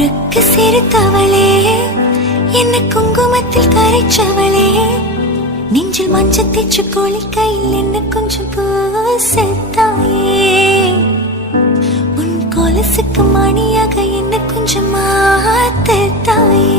ஊருக்கு சிரித்தவளே, என்ன குங்குமத்தில் கரைச்சவளே, நெஞ்சில் மஞ்சள் தேச்சு குளிக்கையில் என்ன கொஞ்சம்